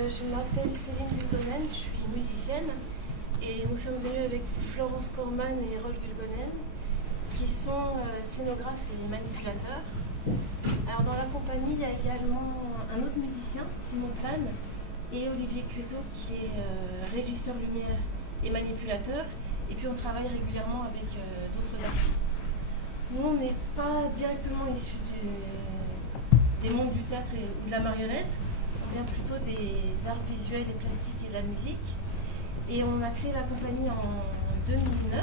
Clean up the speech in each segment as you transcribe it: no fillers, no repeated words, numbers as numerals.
Je m'appelle Céline Gulgonen, je suis musicienne et nous sommes venus avec Florence Corman et Rolf Gulgonen qui sont scénographes et manipulateurs. Alors dans la compagnie, il y a également un autre musicien, Simon Plane, et Olivier Cueto qui est régisseur lumière et manipulateur. Et puis on travaille régulièrement avec d'autres artistes. Nous, on n'est pas directement issus des mondes du théâtre ou de la marionnette. On vient plutôt des arts visuels et plastiques et de la musique. Et on a créé la compagnie en 2009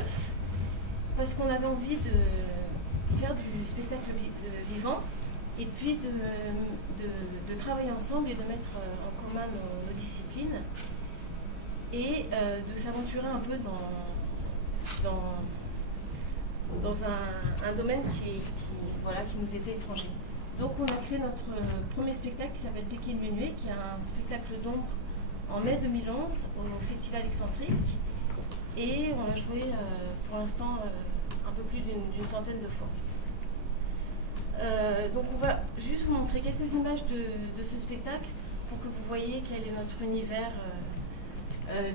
parce qu'on avait envie de faire du spectacle vivant et puis de travailler ensemble et de mettre en commun nos disciplines et de s'aventurer un peu dans un domaine qui nous était étranger. Donc on a créé notre premier spectacle qui s'appelle Pékin Minuet, qui est un spectacle d'ombre en mai 2011 au Festival Excentrique. Et on a joué pour l'instant un peu plus d'une centaine de fois. Donc on va juste vous montrer quelques images de ce spectacle pour que vous voyez quel est notre univers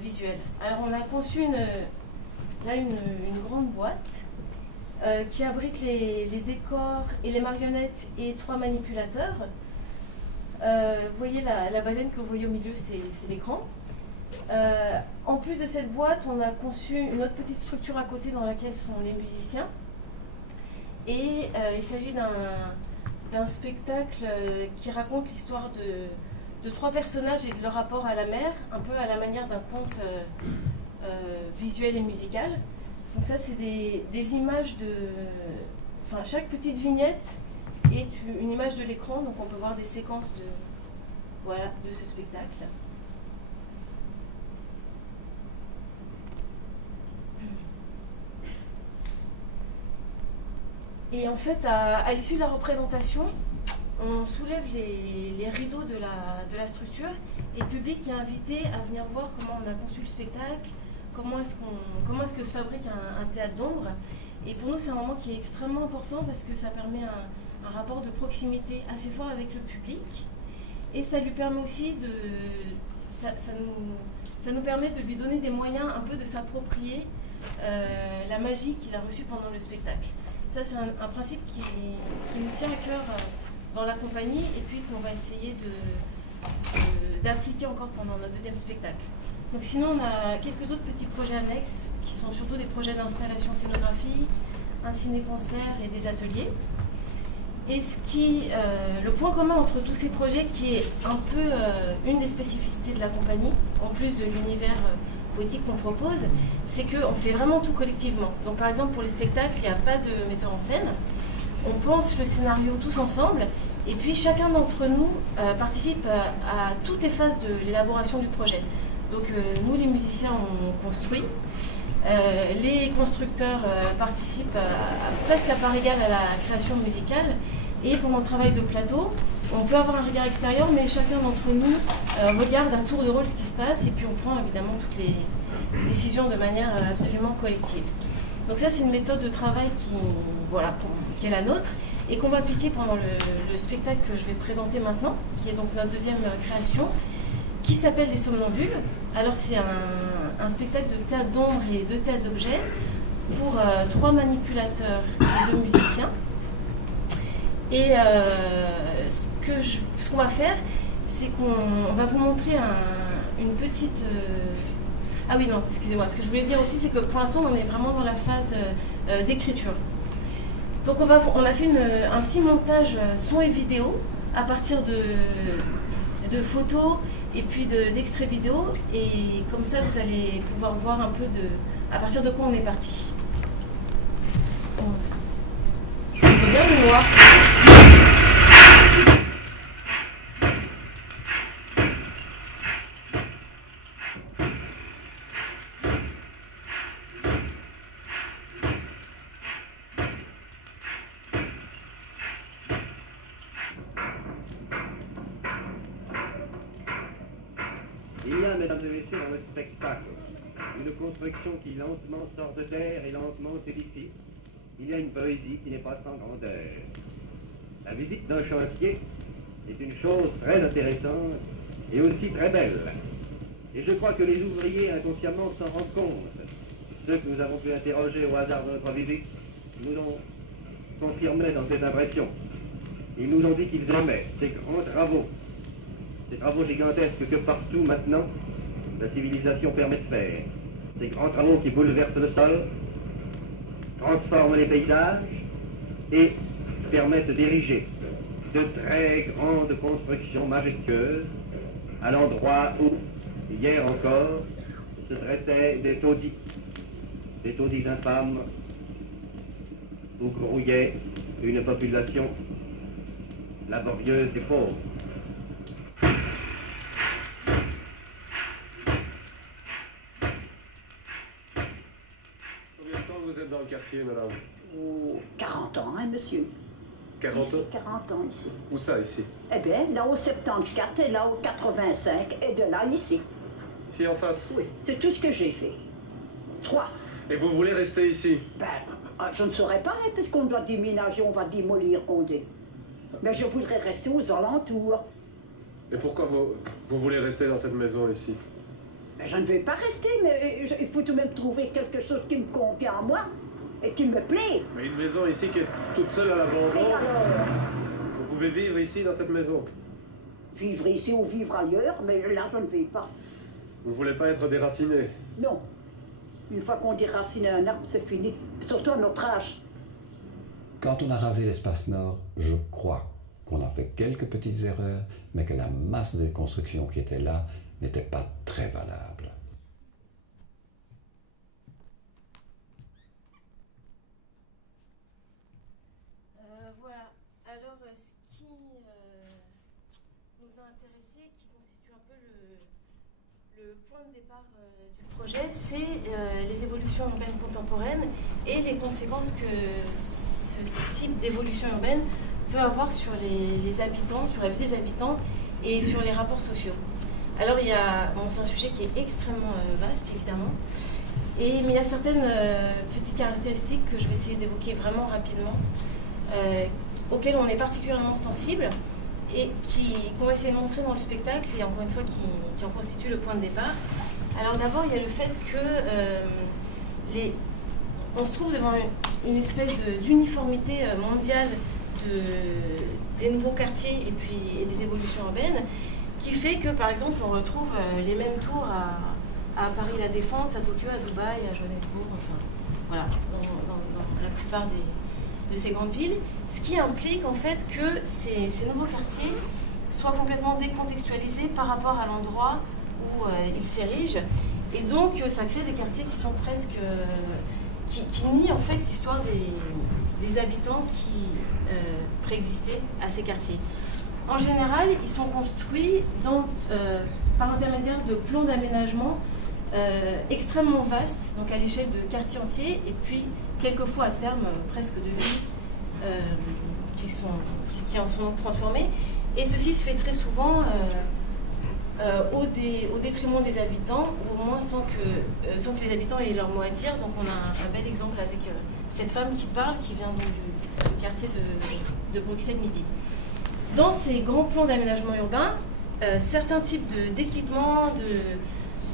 visuel. Alors on a conçu une grande boîte qui abrite les décors et les marionnettes et 3 manipulateurs. Vous voyez la baleine que vous voyez au milieu, c'est l'écran. En plus de cette boîte, on a conçu une autre petite structure à côté dans laquelle sont les musiciens. Et il s'agit d'un spectacle qui raconte l'histoire de 3 personnages et de leur rapport à la mer, un peu à la manière d'un conte visuel et musical. Donc ça, c'est des images de... Enfin, chaque petite vignette est une image de l'écran, donc on peut voir des séquences de ce spectacle. Et en fait, à l'issue de la représentation, on soulève les rideaux de la structure et le public est invité à venir voir comment on a conçu le spectacle, comment est-ce que se fabrique un théâtre d'ombre. Et pour nous, c'est un moment qui est extrêmement important parce que ça permet un rapport de proximité assez fort avec le public. Et ça lui permet aussi ça nous permet de lui donner des moyens un peu de s'approprier la magie qu'il a reçue pendant le spectacle. Ça, c'est un principe qui nous tient à cœur dans la compagnie et puis qu'on va essayer d'appliquer encore pendant notre deuxième spectacle. Donc sinon, on a quelques autres petits projets annexes qui sont surtout des projets d'installation scénographique, un ciné-concert et des ateliers. Et le point commun entre tous ces projets, qui est un peu une des spécificités de la compagnie, en plus de l'univers poétique qu'on propose, c'est qu'on fait vraiment tout collectivement. Donc par exemple, pour les spectacles, il n'y a pas de metteur en scène. On pense le scénario tous ensemble, et puis chacun d'entre nous participe à toutes les phases de l'élaboration du projet. Donc nous, les musiciens, on construit. Les constructeurs participent presque à part égale à la création musicale. Et pendant le travail de plateau, on peut avoir un regard extérieur, mais chacun d'entre nous regarde à tour de rôle ce qui se passe. Et puis on prend évidemment toutes les décisions de manière absolument collective. Donc ça, c'est une méthode de travail qui est la nôtre et qu'on va appliquer pendant le spectacle que je vais présenter maintenant, qui est donc notre deuxième création, qui s'appelle Les Somnambules. Alors c'est un spectacle de théâtre d'ombre et de théâtre d'objets pour 3 manipulateurs et 2 musiciens. Et ce qu'on va faire, c'est qu'on va vous montrer une petite... Ah oui, non, excusez-moi. Ce que je voulais dire aussi, c'est que pour l'instant, on est vraiment dans la phase d'écriture. Donc on a fait un petit montage son et vidéo à partir de photos et puis d'extraits vidéo, et comme ça vous allez pouvoir voir un peu à partir de quoi on est parti. Je vous bien le noir. Il y a, mesdames et messieurs, dans le spectacle, une construction qui lentement sort de terre et lentement s'édifie. Il y a une poésie qui n'est pas sans grandeur. La visite d'un chantier est une chose très intéressante et aussi très belle. Et je crois que les ouvriers inconsciemment s'en rendent compte. Ceux que nous avons pu interroger au hasard de notre visite nous ont confirmé dans cette impression. Ils nous ont dit qu'ils aimaient ces grands travaux, ces travaux gigantesques que partout maintenant la civilisation permet de faire, ces grands travaux qui bouleversent le sol, transforment les paysages et permettent d'ériger de très grandes constructions majestueuses à l'endroit où, hier encore, se dressaient des taudis infâmes où grouillait une population laborieuse et pauvre. Combien de temps vous êtes dans le quartier, madame? Oh, 40 ans, hein, monsieur. 40 ici, ans? 40 ans, ici. Où ça, ici? Eh bien, là au 74 et là au 85, et de là, ici. Ici en face? Oui, c'est tout ce que j'ai fait. 3. Et vous voulez rester ici? Ben, je ne saurais pas, hein, parce qu'on doit déménager, on va démolir, Condé. Mais je voudrais rester aux alentours. Et pourquoi vous voulez rester dans cette maison ici? Ben, je ne vais pas rester, mais il faut tout de même trouver quelque chose qui me convient à moi et qui me plaît. Mais une maison ici qui est toute seule à l'abandon. Et alors, Vous pouvez vivre ici, dans cette maison? vivre ici ou vivre ailleurs, mais là, je ne vais pas. Vous voulez pas être déraciné? Non. Une fois qu'on déracine un arbre, c'est fini. Surtout à notre âge. Quand on a rasé l'espace nord, je crois qu'on a fait quelques petites erreurs, mais que la masse des constructions qui étaient là n'était pas très valable. Voilà. Alors, ce qui nous a intéressé, qui constitue un peu le point de départ du projet, c'est les évolutions urbaines contemporaines et les conséquences que ce type d'évolution urbaine peut avoir sur les habitants, sur la vie des habitants et sur les rapports sociaux. Alors, c'est un sujet qui est extrêmement vaste, évidemment, mais il y a certaines petites caractéristiques que je vais essayer d'évoquer vraiment rapidement, auxquelles on est particulièrement sensible et qu'on va essayer de montrer dans le spectacle et encore une fois qui en constitue le point de départ. Alors d'abord, il y a le fait que on se trouve devant une espèce d'uniformité mondiale des nouveaux quartiers et des évolutions urbaines qui fait que par exemple on retrouve les mêmes tours à Paris La Défense, à Tokyo, à Dubaï, à Johannesburg, enfin voilà, dans la plupart de ces grandes villes, ce qui implique en fait que ces nouveaux quartiers soient complètement décontextualisés par rapport à l'endroit où ils s'érigent, et donc ça crée des quartiers qui sont presque qui nient en fait l'histoire des habitants qui préexistaient à ces quartiers. En général, ils sont construits par intermédiaire de plans d'aménagement extrêmement vastes, donc à l'échelle de quartiers entiers, et puis quelquefois à terme presque de villes qui en sont transformées. Et ceci se fait très souvent au détriment des habitants, ou au moins sans que les habitants aient leur mot à dire. Donc on a un bel exemple avec cette femme qui parle, qui vient donc du quartier de Bruxelles Midi. Dans ces grands plans d'aménagement urbain, certains types d'équipements,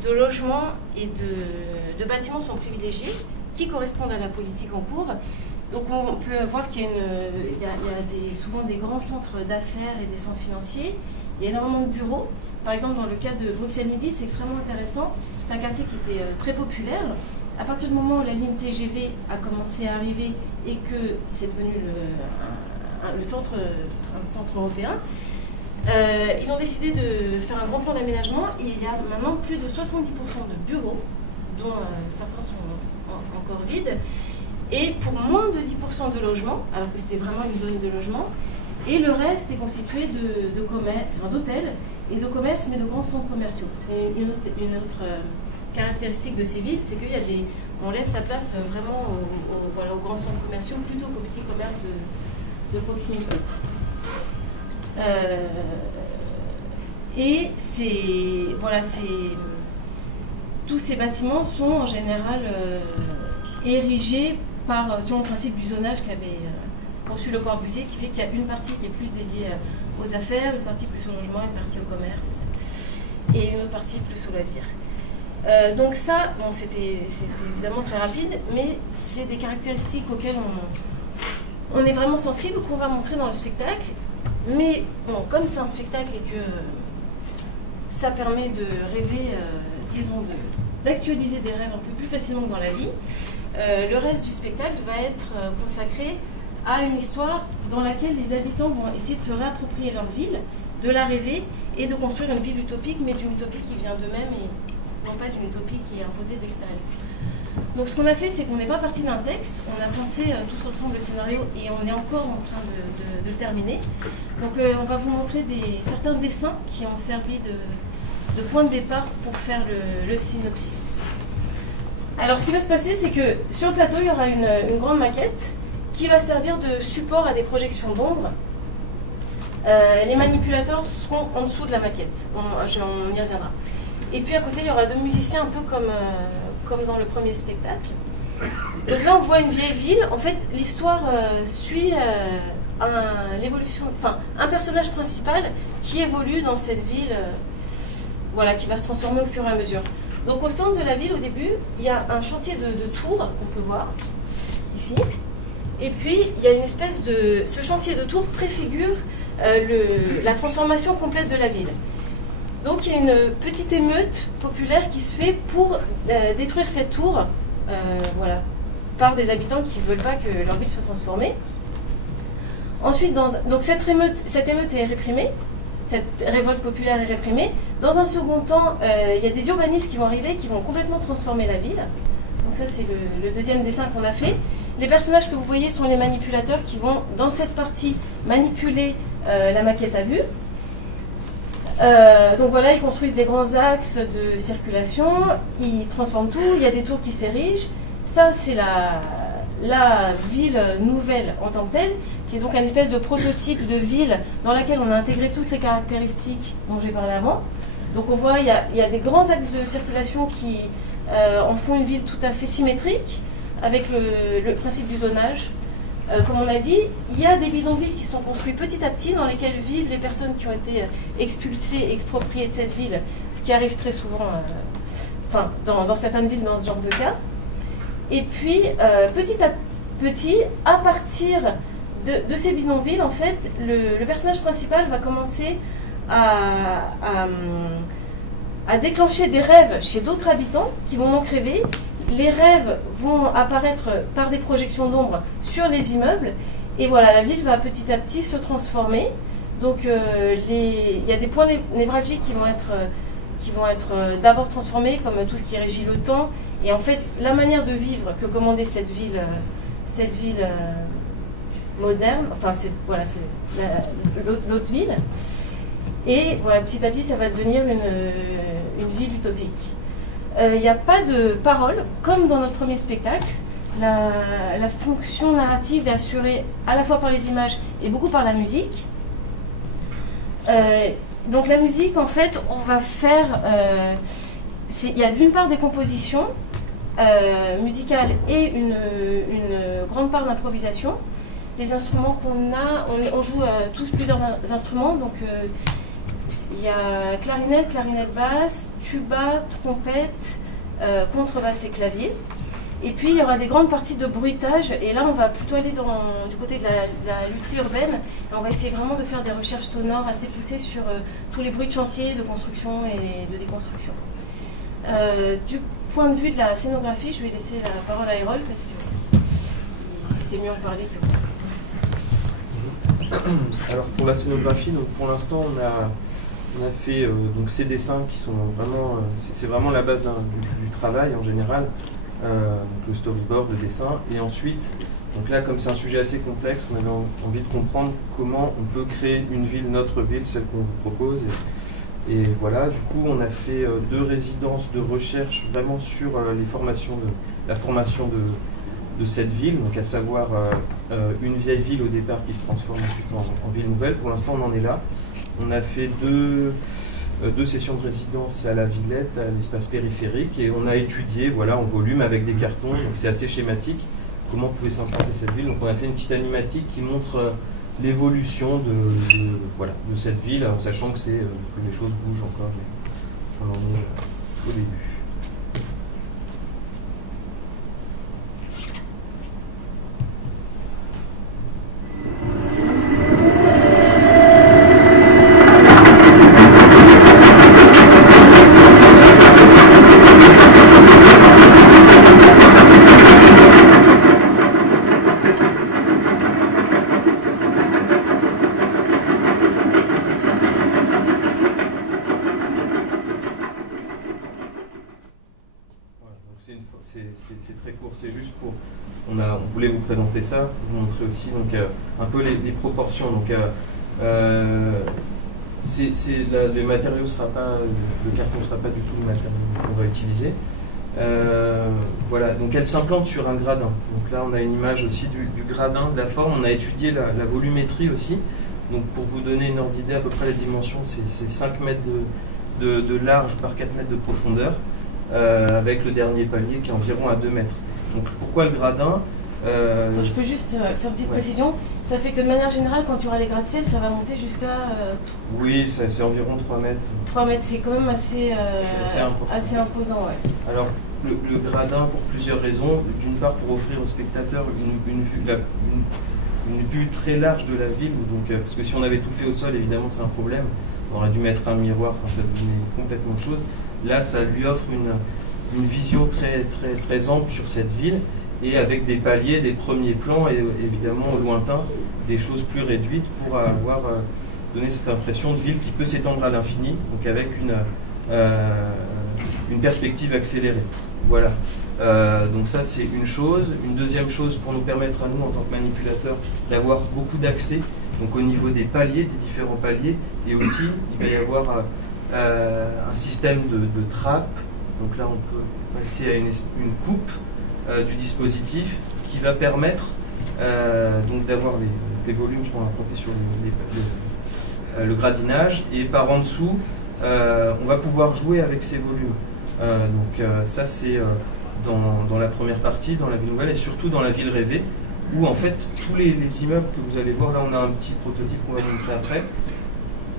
de logements et de bâtiments sont privilégiés, qui correspondent à la politique en cours. Donc on peut voir qu'il y a souvent des grands centres d'affaires et des centres financiers. Il y a énormément de bureaux. Par exemple, dans le cas de Bruxelles Midi, c'est extrêmement intéressant. C'est un quartier qui était très populaire. À partir du moment où la ligne TGV a commencé à arriver et que c'est devenu un centre européen, ils ont décidé de faire un grand plan d'aménagement et il y a maintenant plus de 70% de bureaux, dont certains sont encore vides, et pour moins de 10% de logements, alors que c'était vraiment une zone de logement, et le reste est constitué d'hôtels et de commerces, mais de grands centres commerciaux. C'est une autre caractéristique de ces villes, c'est on laisse la place vraiment aux grands centres commerciaux plutôt qu'aux petits commerces de proximité. Et tous ces bâtiments sont en général érigés selon le principe du zonage qu'avait conçu Le Corbusier, qui fait qu'il y a une partie qui est plus dédiée aux affaires, une partie plus au logement, une partie au commerce. et une autre partie plus au loisir. Donc ça, bon, c'était évidemment très rapide, mais c'est des caractéristiques auxquelles on est vraiment sensible, qu'on va montrer dans le spectacle. Mais bon, comme c'est un spectacle et que ça permet de rêver, disons, d'actualiser des rêves un peu plus facilement que dans la vie, le reste du spectacle va être consacré à une histoire dans laquelle les habitants vont essayer de se réapproprier leur ville, de la rêver et de construire une ville utopique, mais d'une utopie qui vient d'eux-mêmes et non pas d'une utopie qui est imposée de l'extérieur. Donc ce qu'on a fait, c'est qu'on n'est pas parti d'un texte, on a pensé tous ensemble le scénario et on est encore en train de le terminer. Donc on va vous montrer certains dessins qui ont servi de point de départ pour faire le synopsis. Alors ce qui va se passer, c'est que sur le plateau, il y aura une grande maquette qui va servir de support à des projections d'ombre. Les manipulateurs seront en dessous de la maquette, on y reviendra. Et puis à côté, il y aura deux musiciens un peu comme dans le premier spectacle. Donc là, on voit une vieille ville. En fait, l'histoire suit un personnage principal qui évolue dans cette ville, voilà, qui va se transformer au fur et à mesure. Donc au centre de la ville, au début, il y a un chantier de tours qu'on peut voir ici. Et puis, il y a une espèce de... Ce chantier de tours préfigure la transformation complète de la ville. Donc il y a une petite émeute populaire qui se fait pour détruire cette tour, voilà, par des habitants qui ne veulent pas que leur ville soit transformée. Ensuite, donc cette émeute est réprimée, cette révolte populaire est réprimée. Dans un second temps, il y a des urbanistes qui vont arriver, qui vont complètement transformer la ville. Donc ça, c'est le deuxième dessin qu'on a fait. Les personnages que vous voyez sont les manipulateurs qui vont, dans cette partie, manipuler la maquette à vue. Donc voilà, ils construisent des grands axes de circulation, ils transforment tout, il y a des tours qui s'érigent. Ça, c'est la ville nouvelle en tant que telle, qui est donc un espèce de prototype de ville dans laquelle on a intégré toutes les caractéristiques dont j'ai parlé avant. Donc on voit, il y a des grands axes de circulation qui en font une ville tout à fait symétrique, avec le principe du zonage. Comme on a dit, il y a des bidonvilles qui sont construits petit à petit, dans lesquels vivent les personnes qui ont été expulsées, expropriées de cette ville, ce qui arrive très souvent dans certaines villes dans ce genre de cas. Et puis, petit à petit, à partir de ces bidonvilles, en fait, le personnage principal va commencer à déclencher des rêves chez d'autres habitants qui vont donc rêver. Les rêves vont apparaître par des projections d'ombre sur les immeubles. Et voilà, la ville va petit à petit se transformer. Donc il y a des points névralgiques qui vont être d'abord transformés, comme tout ce qui régit le temps. Et en fait, la manière de vivre que commandait cette ville moderne, enfin c'est l'autre ville. Et voilà, petit à petit, ça va devenir une ville utopique. Il n'y a pas de parole, comme dans notre premier spectacle. La fonction narrative est assurée à la fois par les images et beaucoup par la musique. Donc la musique, en fait, on va faire... il y a d'une part des compositions musicales et une grande part d'improvisation. Les instruments qu'on a, on joue tous plusieurs instruments, donc... il y a clarinette basse, tuba, trompette, contrebasse et clavier. Et puis il y aura des grandes parties de bruitage. Et là on va plutôt aller du côté de la lutherie urbaine. Et on va essayer vraiment de faire des recherches sonores assez poussées sur tous les bruits de chantier, de construction et de déconstruction. Du point de vue de la scénographie, je vais laisser la parole à Erol parce que c'est mieux en parler que moi. Alors pour la scénographie, donc pour l'instant on a fait donc ces dessins qui sont vraiment, c'est vraiment la base du travail en général, donc le storyboard, le dessin, et ensuite, donc là comme c'est un sujet assez complexe, on avait envie de comprendre comment on peut créer une ville, notre ville, celle qu'on vous propose, et voilà, du coup on a fait 2 résidences de recherche vraiment sur la formation de cette ville, donc à savoir une vieille ville au départ qui se transforme ensuite en ville nouvelle. Pour l'instant on en est là. On a fait deux sessions de résidence à la Villette, à l'espace périphérique, et on a étudié, voilà, en volume avec des cartons, donc c'est assez schématique, comment pouvait s'implanter cette ville. Donc on a fait une petite animatique qui montre l'évolution de cette ville, en sachant que les choses bougent encore. on en est au début. C'est très court, c'est juste pour... On voulait vous présenter ça, vous montrer aussi donc, un peu les proportions. Donc, le matériau sera pas, le carton ne sera pas du tout le matériau qu'on va utiliser. Voilà, donc elle s'implante sur un gradin. Donc là, on a une image aussi du gradin, de la forme. On a étudié la volumétrie aussi. Donc pour vous donner une ordre d'idée, à peu près les dimensions, c'est 5 mètres de large par 4 mètres de profondeur. Avec le dernier palier qui est environ à 2 mètres. Donc pourquoi le gradin Je peux juste faire une petite précision. Ça fait que de manière générale, quand tu auras les gratte-ciel, ça va monter jusqu'à... Oui, c'est environ 3 mètres. 3 mètres, c'est quand même assez imposant. Ouais. Alors, le gradin, pour plusieurs raisons. D'une part, pour offrir aux spectateurs une vue très large de la ville. Donc, parce que si on avait tout fait au sol, évidemment, c'est un problème. On aurait dû mettre un miroir, enfin, ça devenait complètement autre chose. Là, ça lui offre une vision très, très, très ample sur cette ville, et avec des paliers, des premiers plans, et évidemment au lointain, des choses plus réduites pour avoir donné cette impression de ville qui peut s'étendre à l'infini, donc avec une perspective accélérée. Voilà. Donc ça, c'est une chose. Une deuxième chose, pour nous permettre à nous, en tant que manipulateurs, d'avoir beaucoup d'accès, donc au niveau des paliers, des différents paliers, et aussi, il va y avoir un système de trappe. Donc là, on peut passer à une coupe du dispositif qui va permettre donc d'avoir les volumes qu'on va compter sur le gradinage, et par en dessous, on va pouvoir jouer avec ces volumes. Donc ça, c'est dans la première partie, dans la ville nouvelle, et surtout dans la ville rêvée, où en fait tous les immeubles que vous allez voir, là on a un petit prototype qu'on va vous montrer après,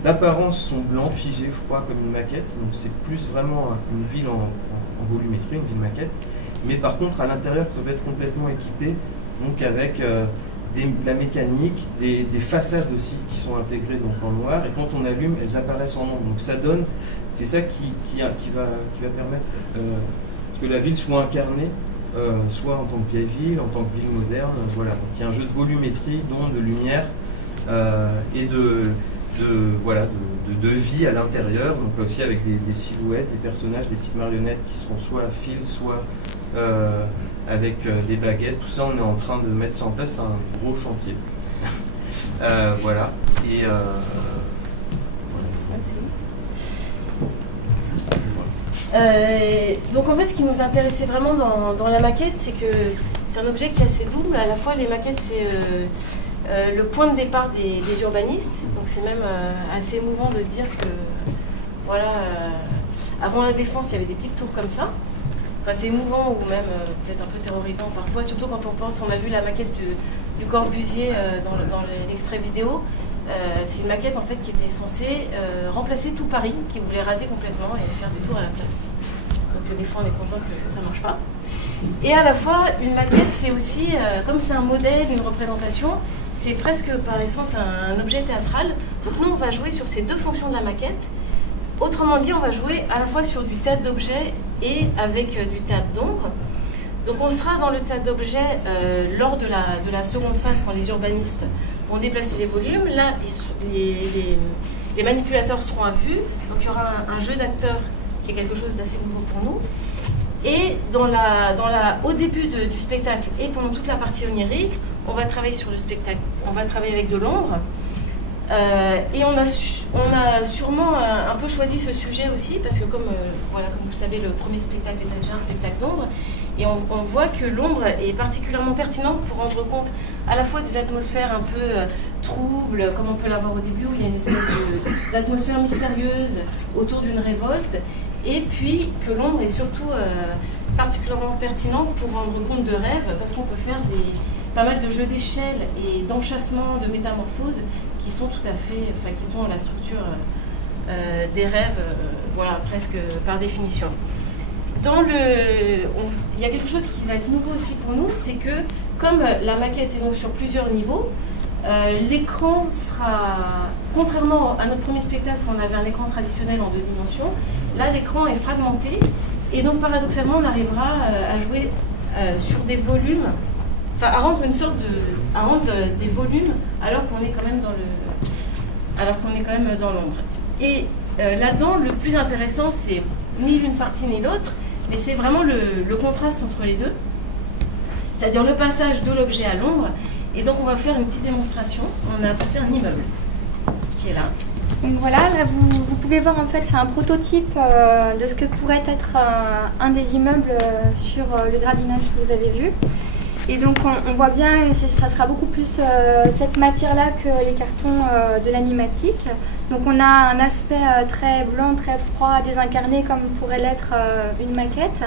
d'apparence sont blancs, figés, froids comme une maquette, donc c'est plus vraiment une ville en volumétrie, une ville maquette, mais par contre à l'intérieur peuvent être complètement équipés, donc avec de la mécanique, des façades aussi qui sont intégrées donc en noir, et quand on allume, elles apparaissent en ombre, donc ça donne, c'est ça qui va permettre que la ville soit incarnée, soit en tant que vieille ville, en tant que ville moderne, voilà, donc il y a un jeu de volumétrie, d'onde, de lumière, et de vie à l'intérieur, donc aussi avec des silhouettes, des personnages, des petites marionnettes qui seront soit à fil, soit avec des baguettes. Tout ça, on est en train de mettre ça en place, c'est un gros chantier. Voilà. Et donc en fait, ce qui nous intéressait vraiment dans la maquette, c'est que c'est un objet qui est assez double. À la fois, les maquettes, c'est le point de départ des urbanistes, donc c'est même assez émouvant de se dire que, voilà, avant la Défense, il y avait des petites tours comme ça. Enfin, c'est émouvant ou même peut-être un peu terrorisant parfois, surtout quand on pense, on a vu la maquette du Corbusier dans l'extrait vidéo. C'est une maquette en fait qui était censée remplacer tout Paris, qui voulait raser complètement et faire des tours à la place. Donc des fois, on est content que ça ne marche pas. Et à la fois, une maquette, c'est aussi, comme c'est un modèle, une représentation, c'est presque par essence un objet théâtral. Donc nous, on va jouer sur ces deux fonctions de la maquette. Autrement dit, on va jouer à la fois sur du théâtre d'objets et avec du théâtre d'ombre. Donc on sera dans le théâtre d'objets lors de la seconde phase, quand les urbanistes vont déplacer les volumes. Là, les manipulateurs seront à vue. Donc il y aura un jeu d'acteurs qui est quelque chose d'assez nouveau pour nous. Et au début du spectacle et pendant toute la partie onirique, on va travailler sur le spectacle, on va travailler avec de l'ombre. Et on a sûrement un peu choisi ce sujet aussi, parce que comme vous le savez, le premier spectacle était déjà un spectacle d'ombre, et on voit que l'ombre est particulièrement pertinente pour rendre compte à la fois des atmosphères un peu troubles, comme on peut l'avoir au début, où il y a une espèce d'atmosphère mystérieuse autour d'une révolte, et puis que l'ombre est surtout particulièrement pertinente pour rendre compte de rêves, parce qu'on peut faire pas mal de jeux d'échelle et d'enchâssement, de métamorphose, qui sont tout à fait, qui sont la structure des rêves, voilà, presque par définition. Il y a quelque chose qui va être nouveau aussi pour nous, c'est que comme la maquette est donc sur plusieurs niveaux, l'écran sera, contrairement à notre premier spectacle où on avait un écran traditionnel en 2 dimensions, là l'écran est fragmenté et donc paradoxalement on arrivera à jouer sur des volumes, enfin à rendre des volumes alors qu'on est quand même dans l'ombre. Et là-dedans, le plus intéressant, c'est ni l'une partie ni l'autre, mais c'est vraiment le contraste entre les deux, c'est-à-dire le passage de l'objet à l'ombre. Et donc on va faire une petite démonstration. On a apporté un immeuble qui est là. Donc voilà, là vous pouvez voir en fait c'est un prototype de ce que pourrait être un des immeubles sur le gradinage que vous avez vu. Et donc on voit bien, ça sera beaucoup plus cette matière-là que les cartons de l'animatique. Donc on a un aspect très blanc, très froid, désincarné comme pourrait l'être une maquette.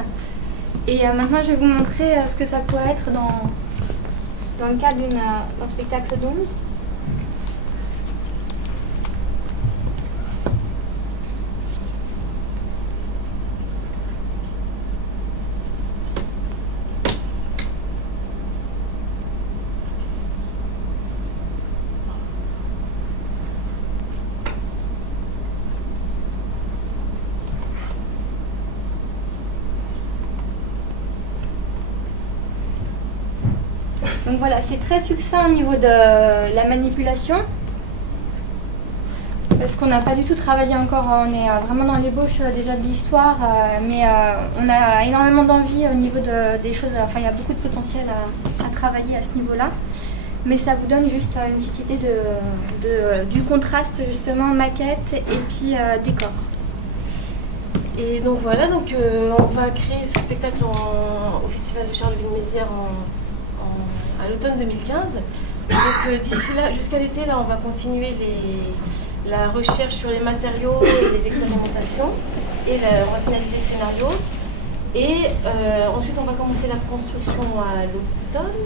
Et maintenant je vais vous montrer ce que ça pourrait être dans le cadre d'un spectacle d'ombre. Donc voilà, c'est très succinct au niveau de la manipulation, parce qu'on n'a pas du tout travaillé encore, on est vraiment dans l'ébauche déjà de l'histoire, mais on a énormément d'envie au niveau des choses, enfin il y a beaucoup de potentiel à travailler à ce niveau-là, mais ça vous donne juste une petite idée du contraste justement maquette et puis décor. Et donc voilà, donc, on va créer ce spectacle au Festival de Charleville-Mézières à l'automne 2015. Donc d'ici là, jusqu'à l'été, là, on va continuer la recherche sur les matériaux et les expérimentations. Et on va finaliser le scénario. Et ensuite, on va commencer la construction à l'automne.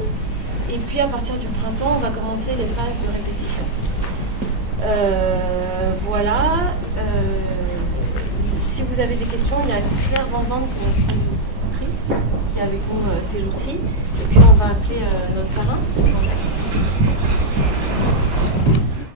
Et puis à partir du printemps, on va commencer les phases de répétition. Voilà. Si vous avez des questions, il y a Claire Van Zandt qui est avec nous ces jours-ci. Et puis on va appeler notre parrain.